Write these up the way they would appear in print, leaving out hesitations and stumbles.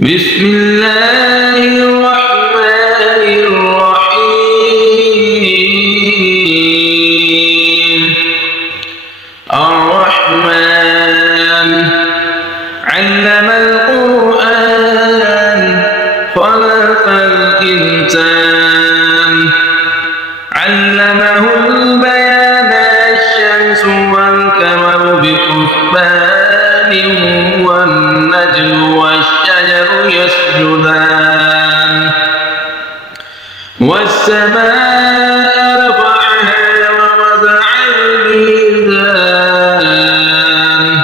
بسم الله الرحمن الرحيم. الرحمن علم القرآن خلق الإنسان علمه البيان الشمس والقمر بحسبان والنجم والشجر يسجدان والسماء رفعها ووضع الميزان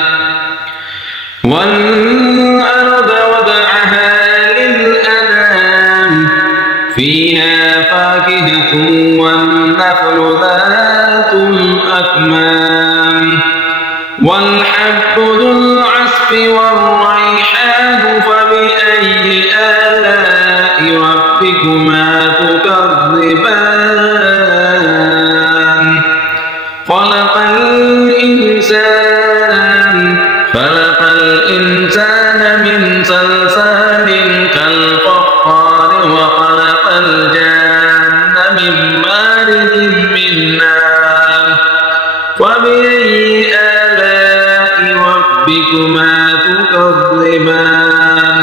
والأرض وضعها للأنام فيها فاكهة والنخل ذات الأكمام والحب ذو العصف والريحان فبأي آلاء ربكما تكذبان خلق الإنسان من صلصال كالفخار وخلق الجان من مارج من نار فبأي آلاء ربكما تكذبان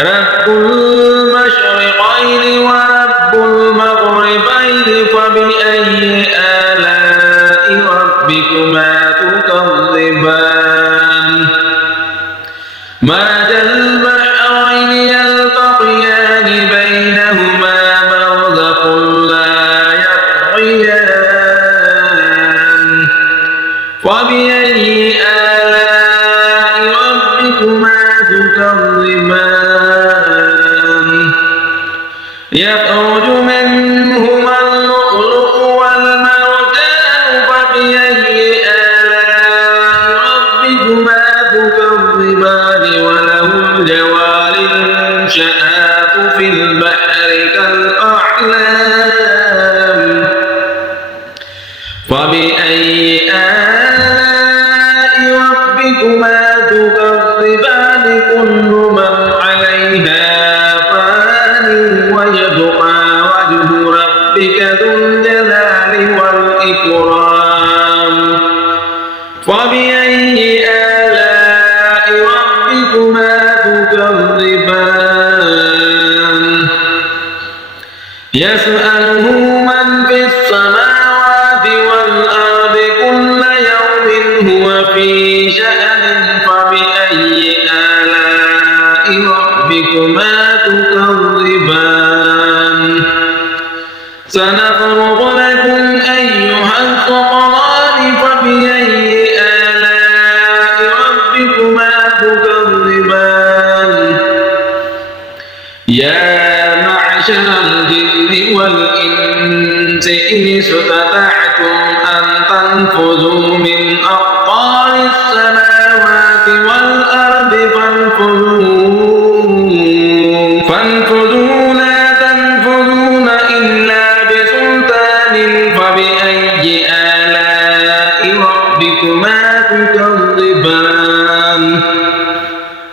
رب المشرقين ورب المغربين فبأي آلاء ربكما تكذبان مرج البحرين يلتقيان بينهما برزخ لا يبغيان فبأي آلاء ربكما تكذبان يخرج منهما اللؤلؤ والمرجان فبأي آلاء ربكما تكذبان وله الجوار المنشآت في البحر كالأعلام فبأي آلاء ربكما تكذبان كل من عليها فان ويبقى وجه ربك ذو الجلال والإكرام فبأي آلاء ربكما تكذبان يسأله من في السماوات والأرض كل يوم هو في شأن فبأي آلاء ربكما تكذبان سنفرغ لكم أيها الثقلان فبأي آلاء ربكما تكذبان يا معشر الجن والإنس إن استطعتم أن تنفذوا من أقطار السماوات والأرض فانفذوا لا تنفذون إلا بسلطان فبأي آلاء ربكما تكذبان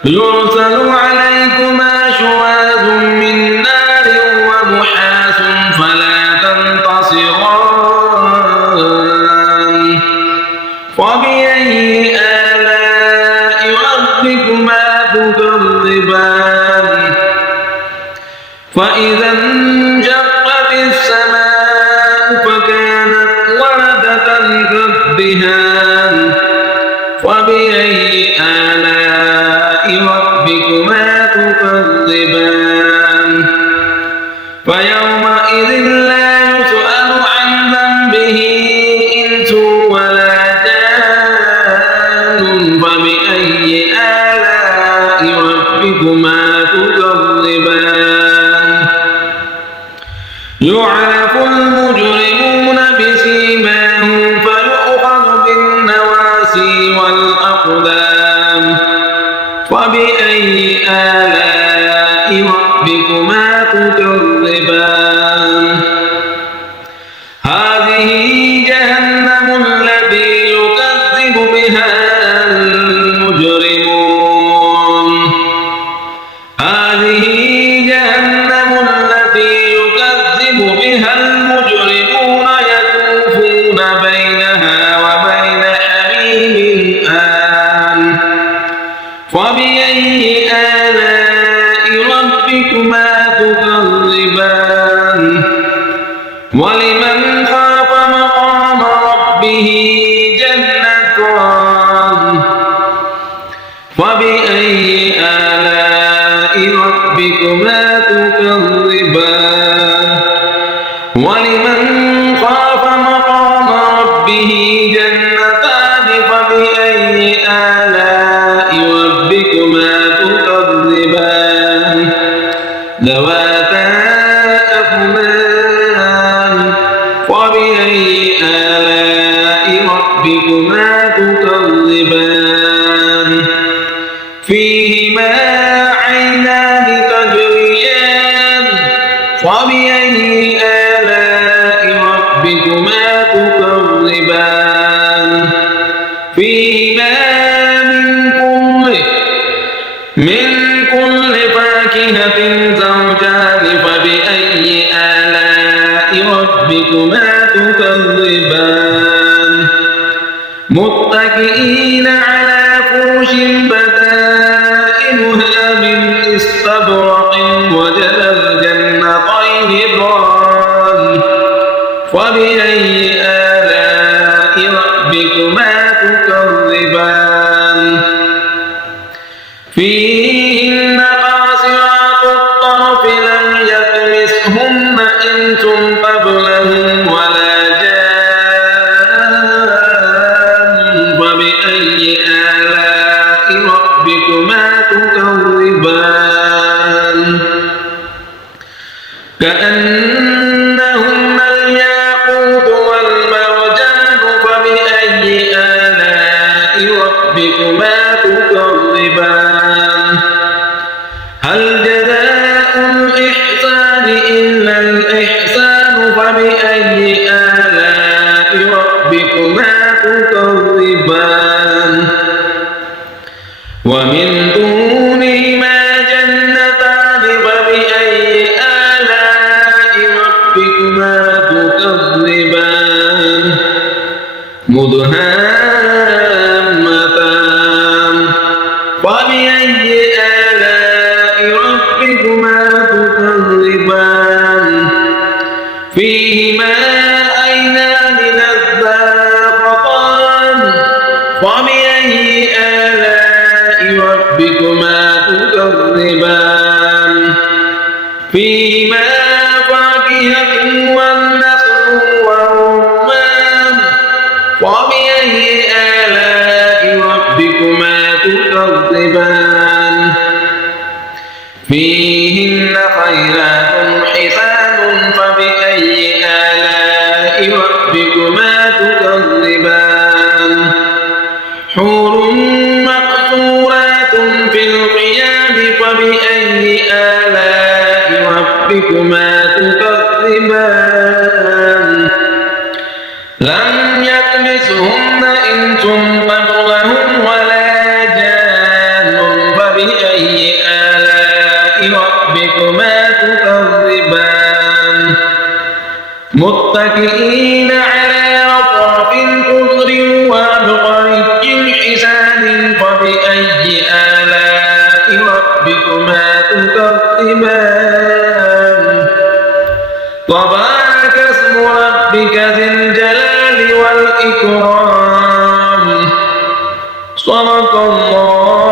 يرسل عليكما شواظ من نار ونحاس فلا تنتصران فبأي آلاء ربكما تكذبان فإذا انشقت السماء فكانت وردة كالدهان فبأي آلاء ربكما تكذبان فيومئذ لا يسأل عن ذنبه إنس ولا جان فبأي آلاء ربكما تكذبان يعرف المجرمون بسيماهم فيؤخذ بالنواسي والأقدام فبأي آلاء ربكما تكذبان هذه جهنم التي يكذب بها المجرمون آلاء ربكما تكذبان ولمن خاف مقام ربه جنتان فبأي آلاء ربكما تكذبان ولمن خاف مقام ربه جنتان فبأي آلاء ربكما تكذبان ذواتا أفنان فبأي آلاء ربكما تكذبان فيهما عينان تجريان فبأي آلاء ربكما تكذبان فيهما من كل فاكهة زوجان فبأي آلاء ربكما تكذبان متكئين على فرش بطائنها من استبرق وجنى الجنتين دان فبأي آلاء ربكما تكذبان فيهن قاصرات الطرف لم يطمثهن إنس قبلهم ولا جان فبأي آلاء ربكما تكذبان كأنهن الياقوت والمرجان فبأي آلاء ربكما تكذبان هل جزاء الإحسان إلا الإحسان فبأي آلاء ربكما تكذبان ومن دونهما جنتان فبأي آلاء ربكما تكذبان مدهامتان فبأي آلاء ربكما تكذبان فيهما عينان نضاختان فبأي آلاء ربكما تكذبان فيهما فاكهة والنخل والرمان فبأي آلاء ربكما تكذبان فيهن خيرات حسان فبأي آلاء ربكما تكذبان حور مقصورات في الخيام فبأي آلاء ربكما تكذبان لم يطمثهن إنس قبلهم ولا جان فبأي آلاء ربكما تكذبان متكئين على رفرف خضر وعبقري حسان فبأي آلاء ربكما تكذبان تبارك اسم ربك ذي الجلال والإكرام صدق الله